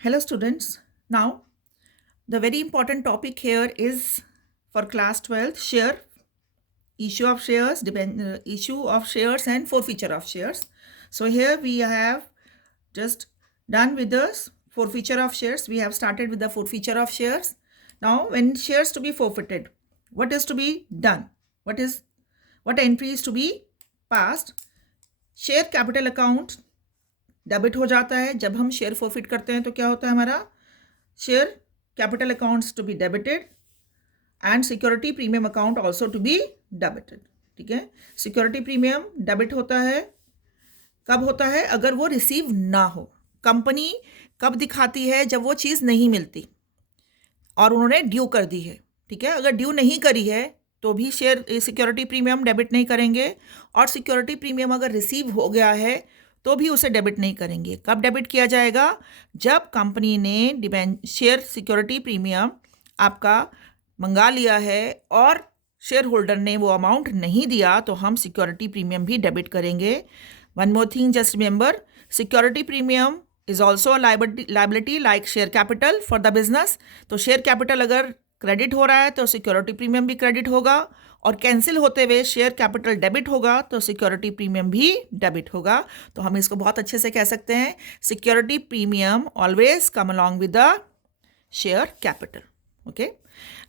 Hello students. Now the very important topic here is for class 12th share issue of shares issue of shares and forfeiture of shares. So here we have just done with the forfeiture of shares. We have started with the forfeiture of shares. Now when shares to be forfeited, what is to be done? What entry is to be passed? Share capital account debit हो जाता है जब हम share forfeit करते हैं। तो क्या होता है हमारा share capital accounts to be debited and security premium account also to be debited. ठीक है, सिक्योरिटी प्रीमियम डेबिट होता है कब होता है? अगर वो रिसीव ना हो। कंपनी कब दिखाती है? जब वो चीज़ नहीं मिलती और उन्होंने ड्यू कर दी है। ठीक है, अगर ड्यू नहीं करी है तो भी शेयर सिक्योरिटी प्रीमियम डेबिट नहीं करेंगे, और सिक्योरिटी प्रीमियम अगर रिसीव हो गया है तो भी उसे डेबिट नहीं करेंगे। कब डेबिट किया जाएगा? जब कंपनी ने शेयर सिक्योरिटी प्रीमियम आपका मंगा लिया है और शेयर होल्डर ने वो अमाउंट नहीं दिया तो हम सिक्योरिटी प्रीमियम भी डेबिट करेंगे। One more thing, just remember, security premium is also liability like share capital for the business. तो शेयर कैपिटल अगर क्रेडिट हो रहा है तो सिक्योरिटी प्रीमियम भी क्रेडिट होगा, और कैंसिल होते हुए शेयर कैपिटल डेबिट होगा तो सिक्योरिटी प्रीमियम भी डेबिट होगा। तो हम इसको बहुत अच्छे से कह सकते हैं, security premium always come along with the share capital. Okay,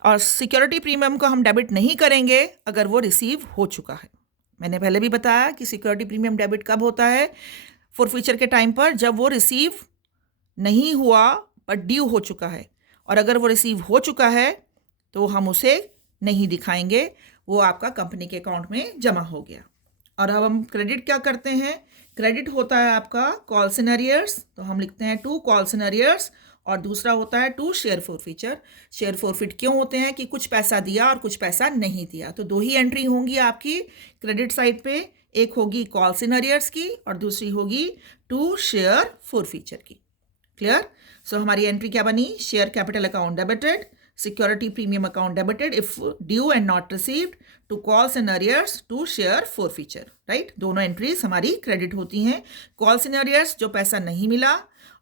और सिक्योरिटी प्रीमियम को हम डेबिट नहीं करेंगे अगर वो रिसीव हो चुका है। मैंने पहले भी बताया कि सिक्योरिटी प्रीमियम डेबिट कब होता है? फॉरफीचर के टाइम पर, जब वो रिसीव नहीं हुआ पर ड्यू हो चुका है। और अगर वो रिसीव हो चुका है तो हम उसे नहीं दिखाएंगे, वो आपका कंपनी के अकाउंट में जमा हो गया। और अब हम क्रेडिट क्या करते हैं? क्रेडिट होता है आपका कॉल्स इन अरियर्स, तो हम लिखते हैं टू कॉल्स इन अरियर्स, और दूसरा होता है to share forfeiture. Share forfeit क्यों होते हैं? कि कुछ पैसा दिया और कुछ पैसा नहीं दिया। तो दो ही एंट्री होंगी आपकी क्रेडिट साइड पे, एक होगी कॉल्स इन अरियर्स की और दूसरी होगी टू शेयर फॉरफीचर की। क्लियर? सो हमारी एंट्री क्या बनी? Share capital account debited, security premium account debited if due and not received, to calls in arrears, to share forfeiture. Right, दोनों एंट्रीज हमारी क्रेडिट होती हैं। कॉल्स इन अरियर्स जो पैसा नहीं मिला,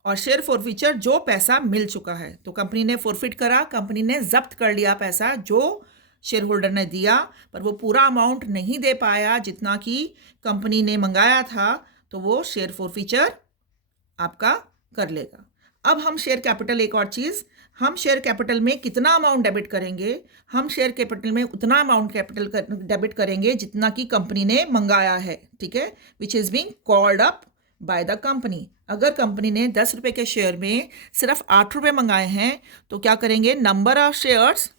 और शेयर फॉरफीचर जो पैसा मिल चुका है। तो कंपनी ने फॉरफिट करा, कंपनी ने जब्त कर लिया पैसा जो शेयर होल्डर ने दिया, पर वो पूरा अमाउंट नहीं दे पाया जितना कि कंपनी ने मंगाया था, तो वो शेयर फॉरफीचर आपका कर लेगा। अब हम शेयर कैपिटल, एक और चीज़, हम शेयर कैपिटल में कितना अमाउंट डेबिट करेंगे? हम शेयर कैपिटल में उतना अमाउंट कैपिटल डेबिट करेंगे जितना कि कंपनी ने मंगाया है। ठीक है, which is being called up by the company. अगर कंपनी ने 10 रुपये के शेयर में सिर्फ 8 रुपये मंगाए हैं तो क्या करेंगे? Number of shares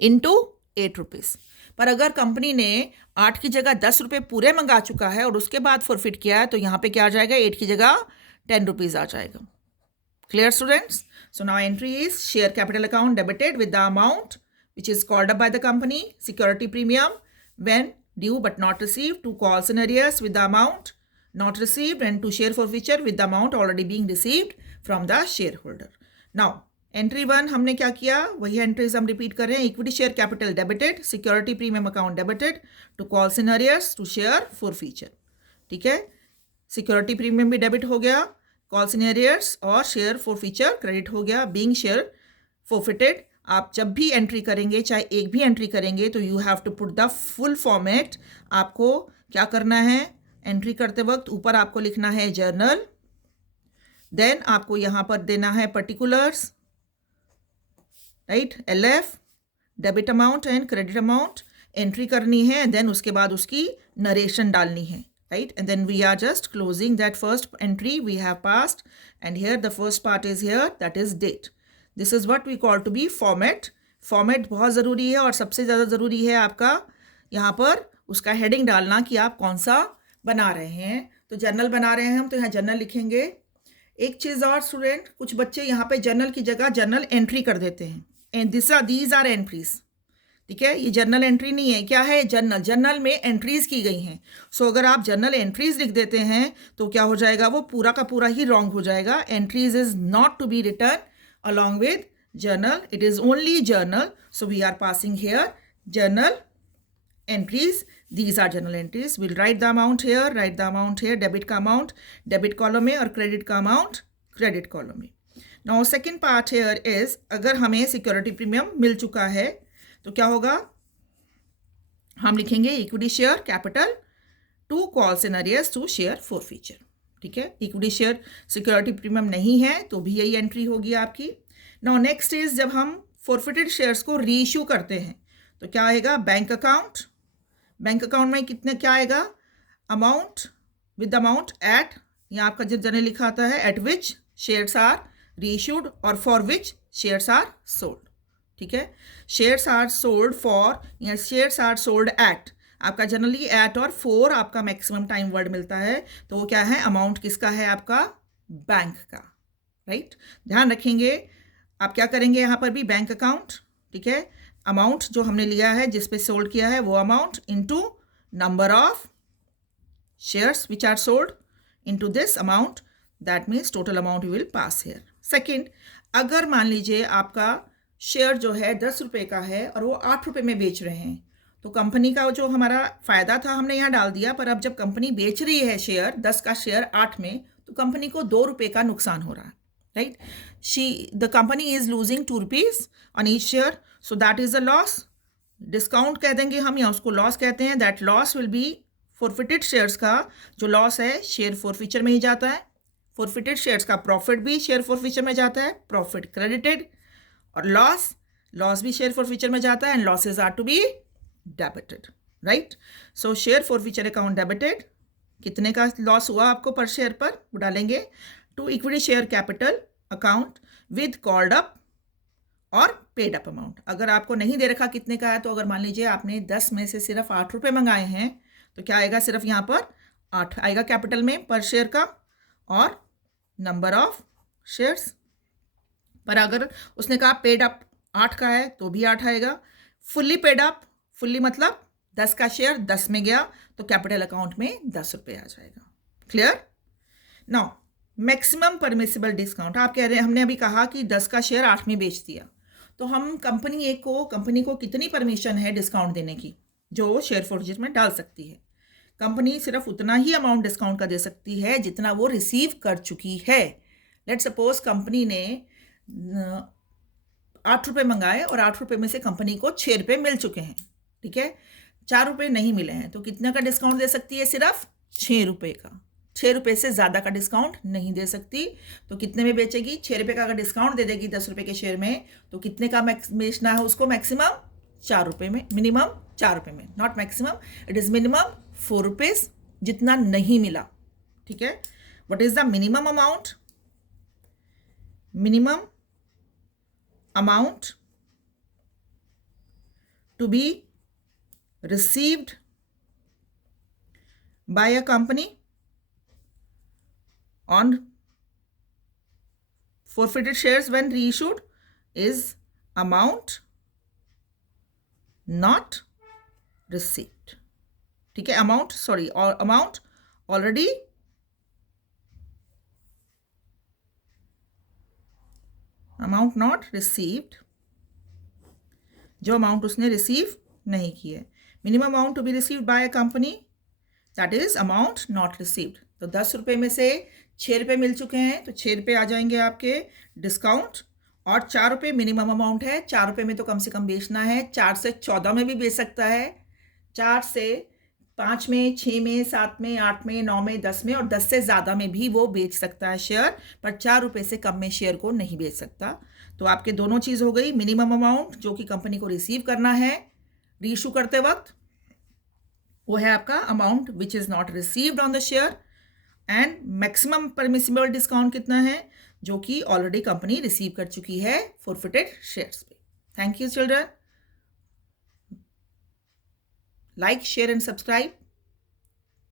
into 8 rupees. पर अगर कंपनी ने 8 की जगह 10 रुपये पूरे मंगा चुका है और उसके बाद फॉरफिट किया है तो यहाँ पे क्या आ जाएगा? 8 की जगह 10 रुपीज़ आ जाएगा। Clear students? So now entry is share capital account debited with the amount which is called up by the company, security premium when due but not received, to calls in arrears with the amount not received, and to share forfeiture with the amount already being received from the shareholder. Now entry 1 हमने क्या किया? वही entries हम repeat कर रहे हैं। Equity share capital debited, security premium account debited, to calls in arrears, to share forfeiture. ठीक है, सिक्योरिटी प्रीमियम भी डेबिट हो गया, कॉल्स इन अरियर्स और शेयर फॉरफीचर क्रेडिट हो गया। बीइंग शेयर फॉरफिटेड, आप जब भी एंट्री करेंगे, चाहे एक भी एंट्री करेंगे, तो you have to put the full format. आपको क्या करना है? एंट्री करते वक्त ऊपर आपको लिखना है जर्नल, देन आपको यहाँ पर देना है particulars, right, LF, debit amount and credit amount entry करनी है, देन उसके बाद उसकी नरेशन डालनी है, right, and then we are just closing that first entry we have passed, and here the first part is here, that is date. This is what we call to be format. Format बहुत ज़रूरी है, और सबसे ज़्यादा ज़रूरी है आपका यहाँ पर उसका हेडिंग डालना कि आप कौन सा बना रहे हैं। तो जर्नल बना रहे हैं हम, तो यहाँ जर्नल लिखेंगे। एक चीज़ और स्टूडेंट, कुछ बच्चे यहाँ पे जर्नल की जगह जर्नल एंट्री कर देते हैं, एंड दीज आर एंट्रीज। ठीक है, ये जर्नल एंट्री नहीं है। क्या है? जर्नल। जर्नल में एंट्रीज की गई हैं। सो अगर आप जर्नल एंट्रीज लिख देते हैं तो क्या हो जाएगा? वो पूरा का पूरा ही रॉन्ग हो जाएगा। Entries is not to be written along with journal, it is only journal. So we are passing here journal entries. These are journal entries. We'll write the amount here, write the amount here, debit का amount debit column में और credit का amount credit column में। Now second part here is, अगर हमें security premium मिल चुका है तो क्या होगा, हम लिखेंगे equity share capital to calls in arrears to share forfeiture. ठीक है, इक्विटी शेयर सिक्योरिटी प्रीमियम नहीं है तो भी यही एंट्री होगी आपकी। नाउ नेक्स्ट इज, जब हम फॉरफिटेड शेयर्स को रीइश्यू करते हैं तो क्या आएगा, बैंक अकाउंट। बैंक अकाउंट में कितने क्या आएगा, अमाउंट विद अमाउंट एट, यहाँ आपका जब जनरली लिखा आता है at which shares are reissued और for which shares are sold. ठीक है, शेयर्स आर सोल्ड फॉर या शेयर्स आर सोल्ड एट, आपका जनरली एट और फोर आपका मैक्सिमम टाइम वर्ड मिलता है, तो वो क्या है, अमाउंट किसका है, आपका बैंक का। राइट, ध्यान रखेंगे आप क्या करेंगे यहाँ पर भी, बैंक अकाउंट। ठीक है, अमाउंट जो हमने लिया है जिस पे सोल्ड किया है वो amount into number of shares which are sold into this amount, that means total amount you will pass here. Second, अगर मान लीजिए आपका शेयर जो है 10 रुपये का है और वो 8 रुपये में बेच रहे हैं, तो कंपनी का जो हमारा फ़ायदा था हमने यहाँ डाल दिया, पर अब जब कंपनी बेच रही है शेयर 10 का शेयर 8 में, तो कंपनी को 2 रुपये का नुकसान हो रहा है। Right, the company is losing 2 rupees on each share, so that is a loss. Discount कह देंगे हम या उसको लॉस कहते हैं। That loss will be, forfeited shares का जो लॉस है शेयर फॉरफीचर में ही जाता है। फॉरफिटेड शेयर्स का प्रॉफिट भी शेयर फॉरफीचर में जाता है, प्रॉफिट क्रेडिटेड, और लॉस भी शेयर फॉरफीचर में जाता है, and losses are to be debited. Right, so share forfeiture account debited, कितने का लॉस हुआ आपको पर शेयर पर, वो डालेंगे to equity share capital account with called up और पेड अप अमाउंट। अगर आपको नहीं दे रखा कितने का है, तो अगर मान लीजिए आपने 10 में से सिर्फ 8 रुपये मंगाए हैं, तो क्या आएगा, सिर्फ यहाँ पर 8 आएगा कैपिटल में पर शेयर का, और नंबर ऑफ शेयर्स। पर अगर उसने कहा पेड अप 8 का है तो भी 8 आएगा। फुल्ली पेड अप, फुल्ली मतलब 10 का शेयर 10 में गया तो कैपिटल अकाउंट में 10 रुपये आ जाएगा। Clear. Now maximum permissible discount, आप कह रहे हैं हमने अभी कहा कि 10 का शेयर 8 में बेच दिया, तो हम कंपनी को कितनी परमिशन है डिस्काउंट देने की जो शेयर फॉरफीचर में डाल सकती है। कंपनी सिर्फ उतना ही अमाउंट डिस्काउंट का दे सकती है जितना वो रिसीव कर चुकी है। लेट सपोज कंपनी ने 8 रुपये मंगाए और 8 रुपये में से कंपनी को 6 रुपये मिल चुके हैं। ठीक है, 4 रुपये नहीं मिले हैं, तो कितना का डिस्काउंट दे सकती है, सिर्फ 6 रुपये का। 6 रुपये से ज़्यादा का डिस्काउंट नहीं दे सकती। तो कितने में बेचेगी, 6 रुपये का अगर डिस्काउंट दे देगी 10 रुपये के शेयर में, तो कितने का बेचना है उसको, मैक्सिमम 4 रुपये में, मिनिमम 4 रुपये में, not maximum, it is minimum 4 rupees, जितना नहीं मिला। ठीक है, what is the minimum amount, minimum amount to be received by a company on forfeited shares when reissued is amount not received. ठीक है, amount already amount not received, जो amount उसने receive नहीं की है। Minimum amount to be received by a company, that is amount not received. तो 10 रुपये में से 6 रुपये मिल चुके हैं, तो 6 रुपये आ जाएंगे आपके डिस्काउंट, और 4 रुपये मिनिमम अमाउंट है। 4 रुपये में तो कम से कम बेचना है, 4 से 14 में भी बेच सकता है, 4 से 5 में, 6 में, 7 में, 8 में, 9 में, 10 में, और 10 से ज़्यादा में भी वो बेच सकता है शेयर, पर 4 रुपये से कम में शेयर को नहीं बेच सकता। तो आपके दोनों चीज़ हो गई, मिनिमम अमाउंट जो कि कंपनी को रिसीव करना है रीइशू करते वक्त, वो है आपका amount which is not received on the share, and maximum permissible discount कितना है, जो कि ऑलरेडी कंपनी रिसीव कर चुकी है फॉरफिटेड शेयर्स पे। Thank you children, like share and subscribe.